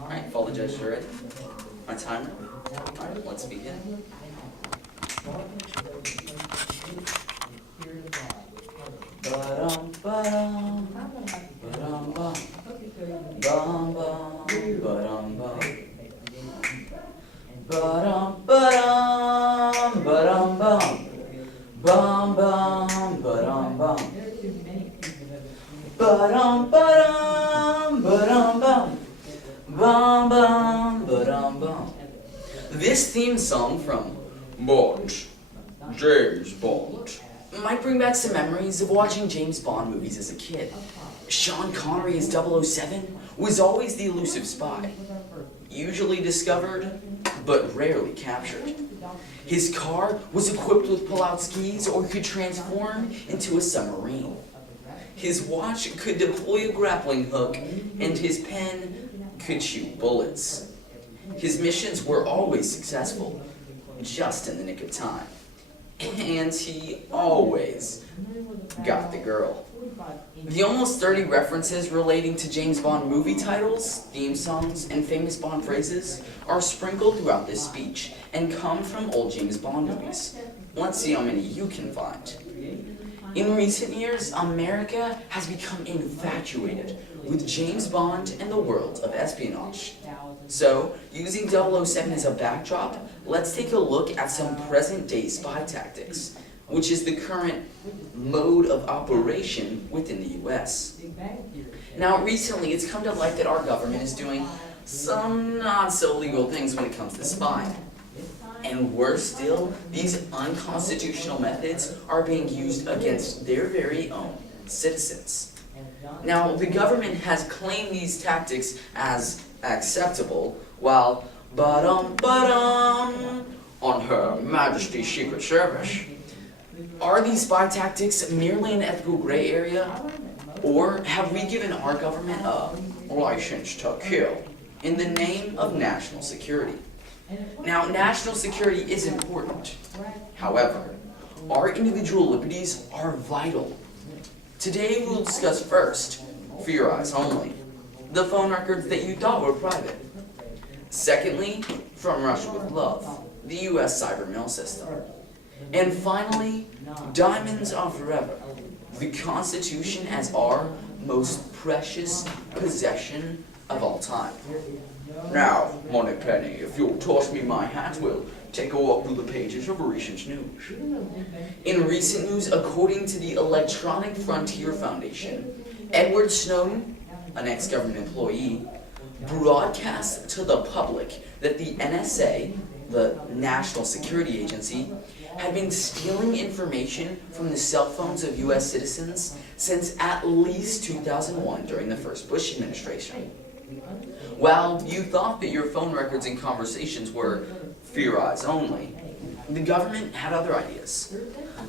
Alright, follow the judge ready. My timer. Alright, let's begin. Ba-dum, ba-dum, ba-dum, bum. Bum, bum, ba-dum, bum. Ba-dum, ba-dum, ba-dum, bum. Bum, bum, ba-dum, bum. Ba-dum, ba-dum, ba-dum, bum. Bum, bum, ba-dum, bum. This theme song from Bond, James Bond, might bring back some memories of watching James Bond movies as a kid. Sean Connery as 007 was always the elusive spy, usually discovered, but rarely captured. His car was equipped with pull-out skis or could transform into a submarine. His watch could deploy a grappling hook, and his pen could shoot bullets. His missions were always successful, just in the nick of time. And he always got the girl. The almost 30 references relating to James Bond movie titles, theme songs, and famous Bond phrases are sprinkled throughout this speech and come from old James Bond movies. Let's see how many you can find. In recent years, America has become infatuated with James Bond and the world of espionage. So, using 007 as a backdrop, let's take a look at some present-day spy tactics, which is the current mode of operation within the US. Now, recently, it's come to light that our government is doing some not-so-legal things when it comes to spying. And worse still, these unconstitutional methods are being used against their very own citizens. Now, the government has claimed these tactics as acceptable, while ba-dum, on Her Majesty's Secret Service. Are these spy tactics merely an ethical gray area, or have we given our government a license to kill in the name of national security? Now, national security is important. However, our individual liberties are vital. Today we will discuss first, for your eyes only, the phone records that you thought were private. Secondly, From Russia with Love, the US cyber mail system. And finally, diamonds are forever, the Constitution as our most precious possession of all time. Now, Moneypenny, if you'll toss me my hat, we'll take a walk through the pages of recent news. In recent news, according to the Electronic Frontier Foundation, Edward Snowden, an ex-government employee, broadcast to the public that the NSA, the National Security Agency, had been stealing information from the cell phones of US citizens since at least 2001 during the first Bush administration. While you thought that your phone records and conversations were for your eyes only, the government had other ideas.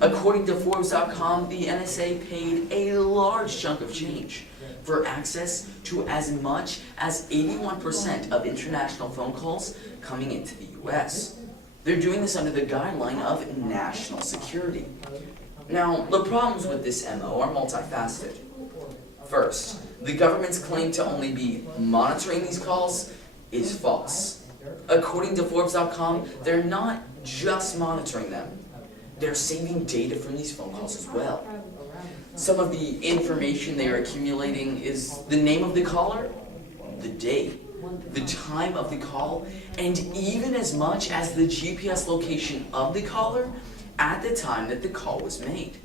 According to Forbes.com, the NSA paid a large chunk of change for access to as much as 81% of international phone calls coming into the US. They're doing this under the guideline of national security. Now, the problems with this MO are multifaceted. First, the government's claim to only be monitoring these calls is false. According to Forbes.com, they're not just monitoring them. They're saving data from these phone calls as well. Some of the information they are accumulating is the name of the caller, the date, the time of the call, and even as much as the GPS location of the caller at the time that the call was made.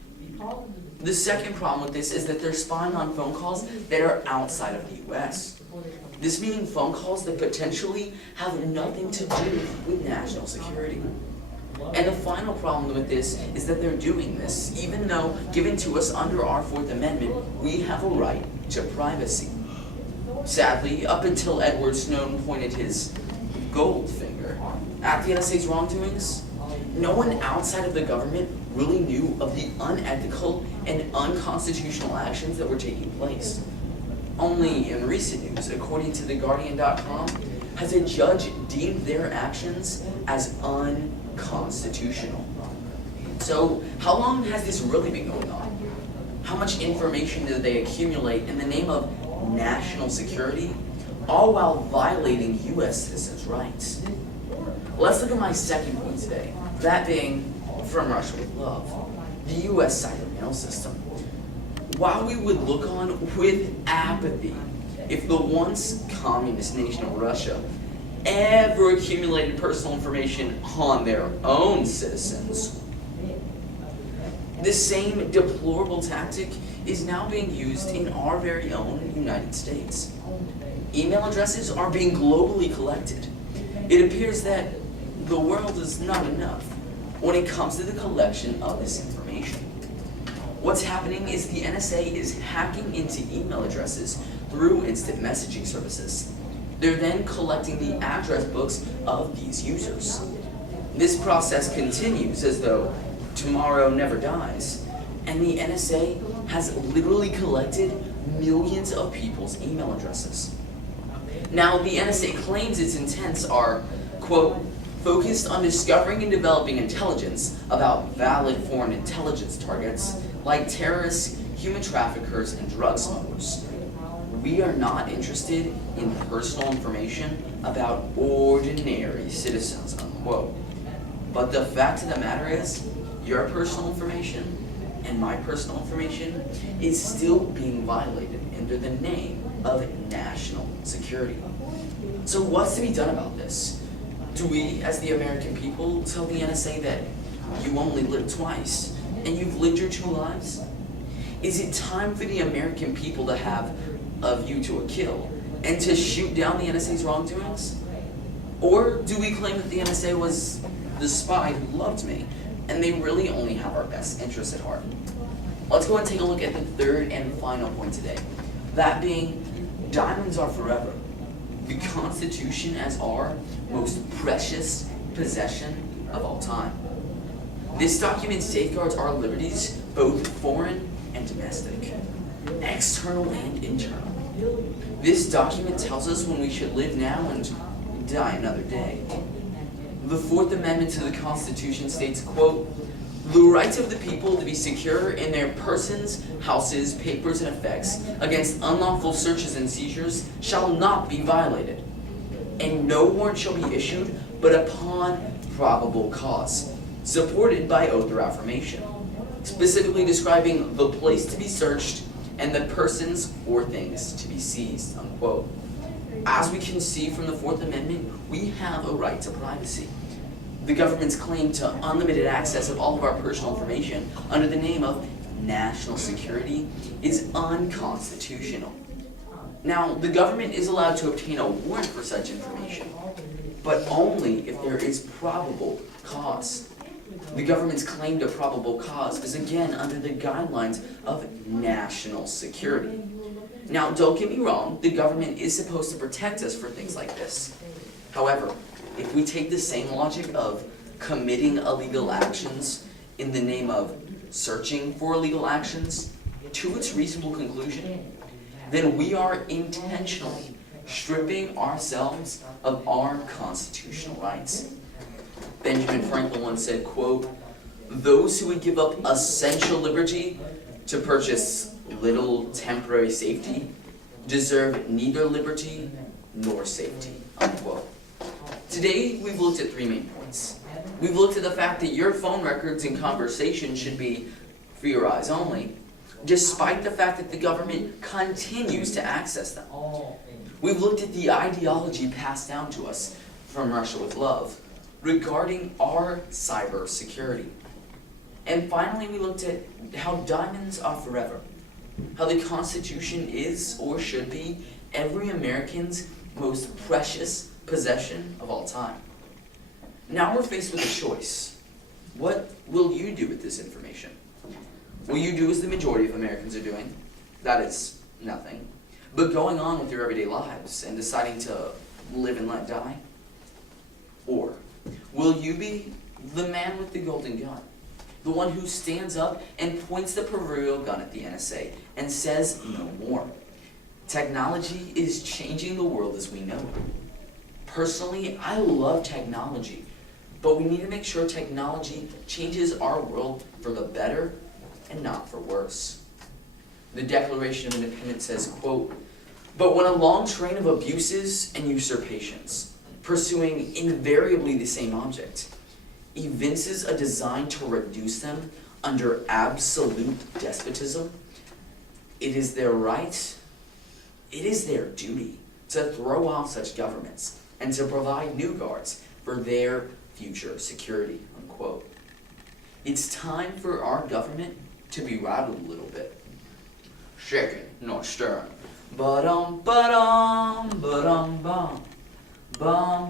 The second problem with this is that they're spying on phone calls that are outside of the US. This meaning phone calls that potentially have nothing to do with national security. And the final problem with this is that they're doing this even though, given to us under our Fourth Amendment, we have a right to privacy. Sadly, up until Edward Snowden pointed his gold finger at the NSA's wrongdoings, no one outside of the government really knew of the unethical and unconstitutional actions that were taking place. Only in recent news, according to TheGuardian.com, has a judge deemed their actions as unconstitutional. So, how long has this really been going on? How much information did they accumulate in the name of national security, all while violating U.S. citizens' rights. Let's look at my second point today, that being From Russia with Love, the U.S. cyber mail system. While we would look on with apathy if the once communist nation of Russia ever accumulated personal information on their own citizens, this same deplorable tactic is now being used in our very own United States. Email addresses are being globally collected. It appears that the world is not enough when it comes to the collection of this information. What's happening is the NSA is hacking into email addresses through instant messaging services. They're then collecting the address books of these users. This process continues as though tomorrow never dies, and the NSA has literally collected millions of people's email addresses. Now, the NSA claims its intents are, quote, focused on discovering and developing intelligence about valid foreign intelligence targets like terrorists, human traffickers, and drug smugglers. We are not interested in personal information about ordinary citizens, unquote. But the fact of the matter is, your personal information and my personal information is still being violated under the name of national security. So what's to be done about this? Do we, as the American people, tell the NSA that you only live twice and you've lived your two lives? Is it time for the American people to have a view to a kill and to shoot down the NSA's wrongdoings? Or do we claim that the NSA was the spy who loved me and they really only have our best interests at heart? Let's go and take a look at the third and final point today, that being diamonds are forever. The Constitution as our most precious possession of all time. This document safeguards our liberties, both foreign and domestic, external and internal. This document tells us when we should live now and die another day. The Fourth Amendment to the Constitution states, quote, the rights of the people to be secure in their persons, houses, papers, and effects against unlawful searches and seizures shall not be violated, and no warrant shall be issued but upon probable cause, supported by oath or affirmation, specifically describing the place to be searched and the persons or things to be seized, unquote. As we can see from the Fourth Amendment, we have a right to privacy. The government's claim to unlimited access of all of our personal information under the name of national security is unconstitutional. Now, the government is allowed to obtain a warrant for such information, but only if there is probable cause. The government's claim to probable cause is again under the guidelines of national security. Now, don't get me wrong, the government is supposed to protect us for things like this. However, if we take the same logic of committing illegal actions in the name of searching for illegal actions to its reasonable conclusion, then we are intentionally stripping ourselves of our constitutional rights. Benjamin Franklin once said, quote, those who would give up essential liberty to purchase little temporary safety deserve neither liberty nor safety, unquote. Today, we've looked at three main points. We've looked at the fact that your phone records and conversations should be for your eyes only, despite the fact that the government continues to access them. We've looked at the ideology passed down to us from Russia with Love regarding our cyber security. And finally, we looked at how diamonds are forever, how the Constitution is, or should be, every American's most precious possession of all time. Now we're faced with a choice. What will you do with this information? Will you do as the majority of Americans are doing? That is nothing. But going on with your everyday lives and deciding to live and let die? Or will you be the man with the golden gun? The one who stands up and points the proverbial gun at the NSA and says no more. Technology is changing the world as we know it. Personally, I love technology, but we need to make sure technology changes our world for the better and not for worse. The Declaration of Independence says, quote, But when a long train of abuses and usurpations, pursuing invariably the same object, evinces a design to reduce them under absolute despotism, it is their right, it is their duty to throw off such governments and to provide new guards for their future security, unquote. It's time for our government to be rattled a little bit. Shaken, not stirring. Ba-dum, ba-dum, ba-dum, bum. Bum,